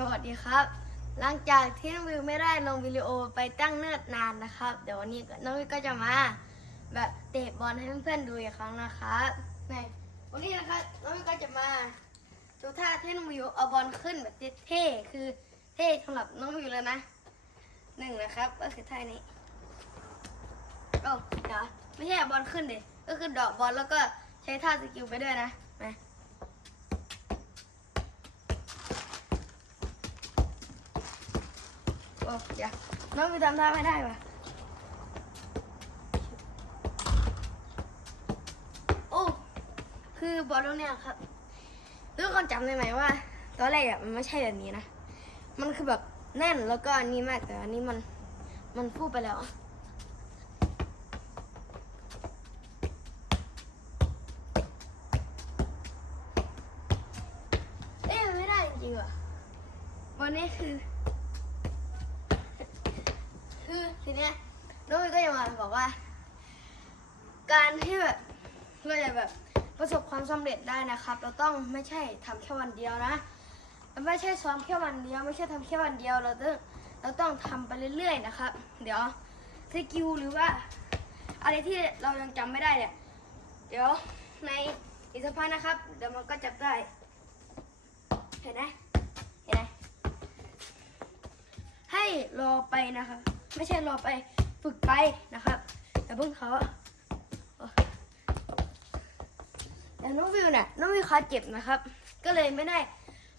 สวัสดีครับ หลังจากที่น้องวิวไม่ได้ลงวิดีโอไปตั้งเนิ่นนานนะครับ เดี๋ยววันนี้น้องวิวก็จะมาแบบเตะบอลให้เพื่อนๆดูอีกครั้งนะครับในวันนี้นะครับน้องวิวก็จะมาดูท่าที่น้องวิวเอาบอลขึ้นแบบเท่ๆคือเท่สำหรับน้องวิวเลยนะหนึ่งนะครับ ก็คือท่านี้โอ้เดี๋ยวไม่ใช่เอาบอลขึ้นเดิก็คือดอกบอลแล้วก็ใช้ท่าสกิลไปด้วยนะ โอเดี๋ยวน้องไปทำท่าไม่ได้ปะโอ้คือบอลลูกเนี่ยครับทุกคนจำได้ไหมว่า ตอนแรกอะมันไม่ใช่แบบนี้นะ มันคือแบบแน่นแล้วก็อันนี้มากแต่อันนี้มันมันพูดไปแล้วเอ๊ะมันไม่ได้จริงๆว่ะวันนี้คือ คือ ทีเนี้ยน้องวิก็จะมาบอกว่า การที่แบบเราจะแบบประสบความสำเร็จได้นะครับ เราต้องไม่ใช่ทำแค่วันเดียวนะไม่ใช่ซ้อมแค่วันเดียวไม่ใช่ทำแค่วันเดียวเราต้องเราต้องทำไปเรื่อย ๆ นะครับ เดี๋ยวสกิลหรือว่าอะไรที่เรายังจำไม่ได้เนี่ยเดี๋ยวในอีกสักพักนะครับ เดี๋ยวมันก็จับได้ เห็นไหมเห็นไหมให้รอไปนะครับ ไม่ใช่รอไปฝึกไปนะครับแต่เพิ่งเขาโอ้แต่น้องวิวเนี่ยน้องวิวขาเจ็บนะครับ ก็เลยไม่ได้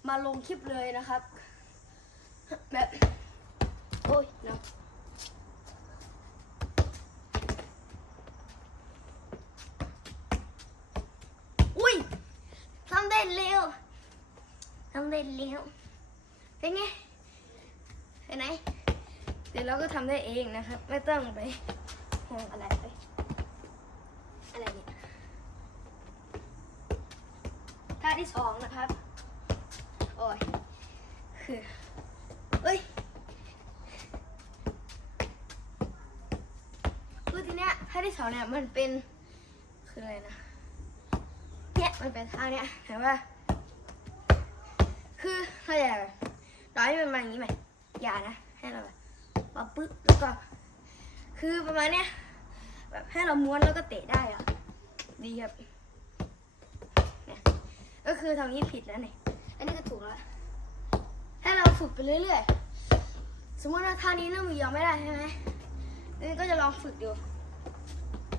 มาลงคลิปเลยนะครับ แบบโอ้ยนะอุ้ยทำได้เร็วทำได้เร็วเป็นไงเห็นไหม เดี๋ยวเราก็ทำได้เองนะครับ ไม่ต้องไปห่วงอะไรเลยอะไรเนี่ยท่าที่สองนะครับ โอ้ยคือเอ้ยคือทีเนี้ยท่าที่สองเนี่ยมันเป็นคืออะไรนะเนี่ยมันเป็นท่าเนี่ยเห็นปะคือเราอย่าร้อยมันมาอย่างนี้ไหมอย่านะให้เราแบบ มาปึ๊บแล้วก็ คือประมาณเนี้ยแบบให้เราม้วนแล้วก็เตะได้อะดีครับเนี่ยก็คือทำนี้ผิดแล้วเนี่ยอันนี้ก็ถูกแล้วให้เราฝึกไปเรื่อยๆ สมมติว่าท่านี้น้องมียังไม่ได้ใช่ไหมนี่ก็จะลองฝึกอยู่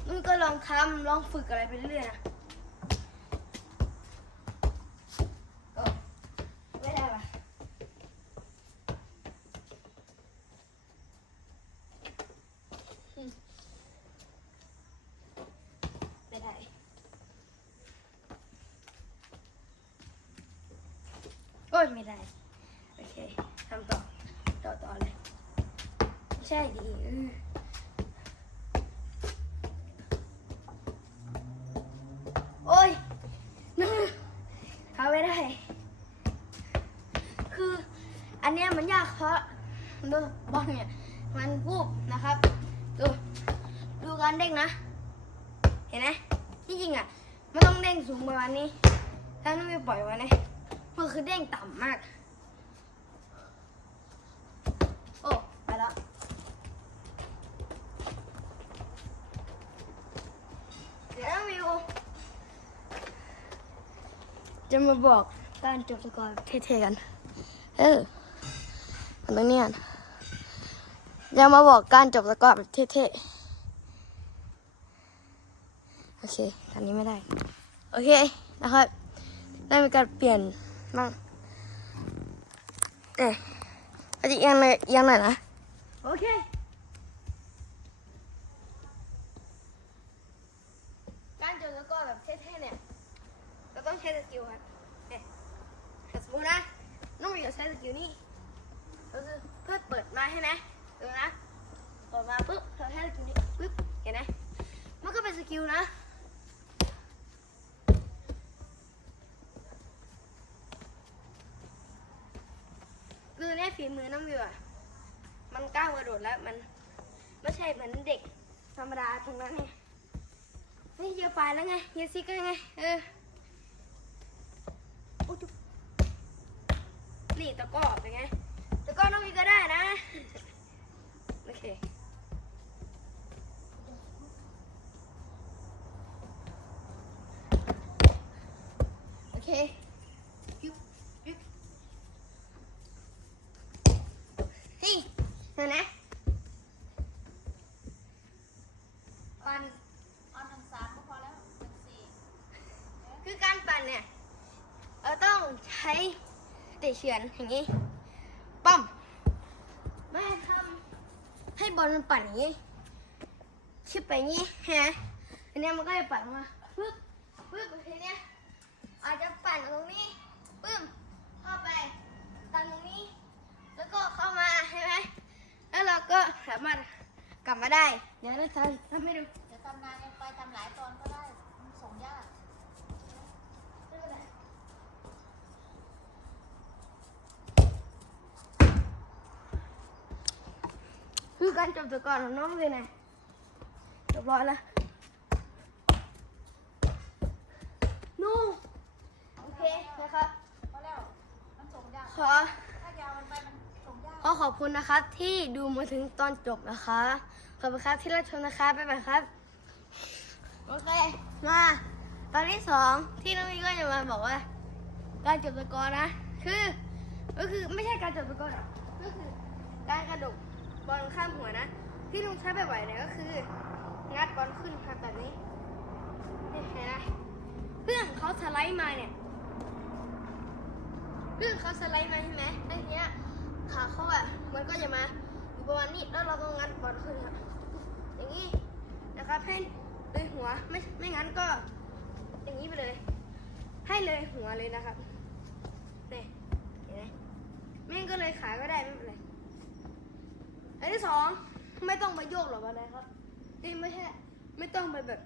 นี่ก็ลองทำลองฝึกอะไรไปเรื่อยๆนะก็ไม่ได้ปะ ไม่ได้ โอ้ ยไม่ได้ โอเคทำต่อ ต่อต่อเลยไม่ใช่ดีเออโอ้ยนั่นทำไม่ได้ คือ อันเนี้ยมันยากเพราะดูบอลเนี่ย มันวูบนะครับ ดู ดูการเด้งนะ เห็นไหมที่จริงอะไม่ต้องเด้งสูงประมาณนี้ ถ้าน้องไม่ปล่อยไว้นะ มันคือเด้งต่ำมาก โอ้ไปแล้วเดี๋ยววิวจะมาบอกการจบสกอร์เท่ๆกัน เออมันต้องเนี่ยจะมาบอกการจบสกอร์แบบเท่ๆ โอเคตอนนี้ไม่ได้ โอเค นะครับได้มีการเปลี่ยน บ้างเอ๊ะอาจจะเอียงหน่อยเอียงหน่อยนะ โอเค การจดแล้วก็แบบเท่ๆเนี่ย เราต้องใช้สกิลครับเนี่ยแต่สมมตินะ น้องมีจะใช้สกิลนี้ก็คือเพื่อเปิดมาให้ไหมดูนะ เปิดมาปุ๊บเราใช้สกิลนี้ปุ๊บ เห็นไหมมันก็เป็นสกิลนะ คือเนี่ย ฝีมือน้องวิวอะมันก้าวกระโดดแล้วมันไม่ใช่เหมือนเด็กธรรมดาตรงนั้นไงนี่เยอะไปแล้วไงเยอะซิกแล้วไงเออโอ้จุ๊บนี่ตะกร้อเป็นไง ใช้เตะเฉือนอย่างนี้ปั้มแม่ทำให้บอลมันปั่นอย่างนี้ชิบไปอย่างนี้ฮะทีเนี้มันก็จะปั่นมาปึ๊บปึ๊บทีเนี้ยอาจจะปั่นตรงนี้ปึ้มเข้าไปตันตรงนี้ แล้วก็เข้ามาใช่ไหมแล้วเราก็สามารถกลับมาได้ เดี๋ยวเราทำทำให้ดู เดี๋ยวทำงานเองไปทำหลายตอนก็ได้มันส่งยาก ไม่เป็นไรคือ การจบตัวก่อนของน้องเลยนะเรียบร้อยแล้วนู่นโอเคนะครับขอขอขอบคุณนะครับที่ดูมาถึงตอนจบนะคะ ขอบคุณครับที่รับชมนะคะบ๊ายบายครับ โอเค มาตอนที่สองที่น้องมีก็จะมาบอกว่า การจบตะกอนนะ คือ ก็คือไม่ใช่การจบตะกอนหรอกก็คือการกระดก บอลข้ามหัวนะ ที่ลุงใช้บ่อยๆเนี่ยก็คือ งัดบอลขึ้นครับแบบนี้นี่เห็นไหมเพื่อนเขาสไลด์มาเนี่ยเรื่องเขาสไลด์มาใช่ไหมแล้วทีเนี้ยขาเขาอะมันก็จะมาอยู่ประมาณนี้แล้วเราก็งัดบอลขึ้นครับอย่างนี้นะครับให้เลยหัวไม่ไม่งั้นก็ อย่างนี้ไปเลย ให้เลยหัวเลยนะครับนี่เห็นไหมไม่งั้นก็เลยขาก็ได้ไม่เป็นไร อันที่สองไม่ต้องมาโยกหรอกอะไรครับนี่ไม่ใช่ไม่ต้องไปแบบ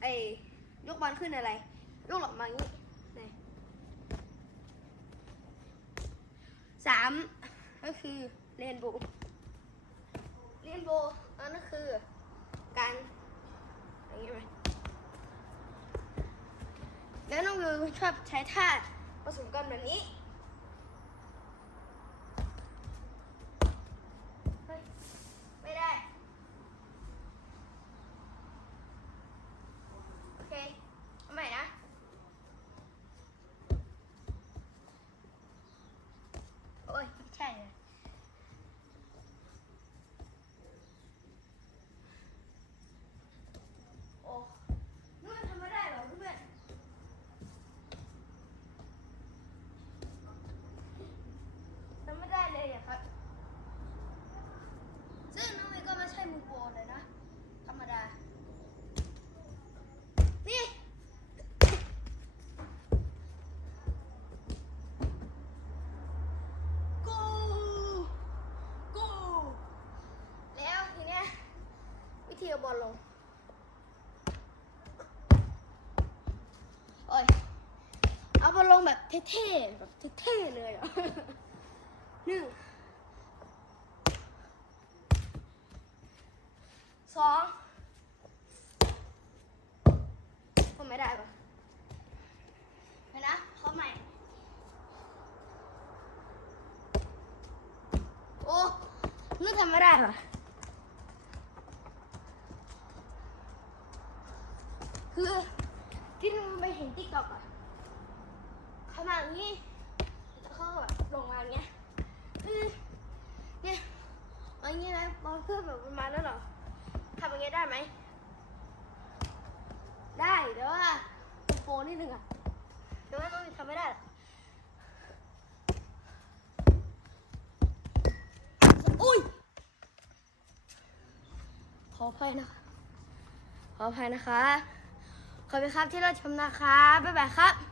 ไอ้ยกบอลขึ้นอะไรยกหลอกมาอย่างนี้นี่สามก็คือเรียนโบว์เรียนโบว์นั่นก็คือการอย่างนี้ไหมแล้วน้องวิวชอบใช้ท่าผสมกันแบบนี้เฮ้ยไม่ได้ โอเคเอาใหม่นะ โอ้ยไม่ใช่โอ้นู่นทำไม่ได้หรอเพื่อนทำไม่ได้เลยอะครับ ซึ่งน้องเมย์ก็ไม่ใช่มือโปรเลยนะ ธรรมดา นี่ กูกูแล้วทีเนี้ย วิธีเอาบอลลงโอ้ยเอาบอลลงแบบเท่ๆแบบเท่ๆเลยอะหนึ่งสองทำไม่ได้ปะไปนะเขาใหม่ โอ้นึกทำไม่ได้เหรอ คือที่มันไปเห็นติ๊กต็อกอะขนาดนี้แล้วเขาแบบลงมาอย่างเงี้ยอือเนี่ยอย่างเงี้นะบอลเพื่อนแบบมันมาแล้วหรอทำอย่างเงี้ยได้ไหมได้แต่ว่าโปรนิดนึงอะแต่ว่าต้องทำไม่ได้อกอุ้ยขออภัยนะคะขออภัยนะคะ ขอบคุณครับที่เราชมนะครับ บ๊ายบายครับ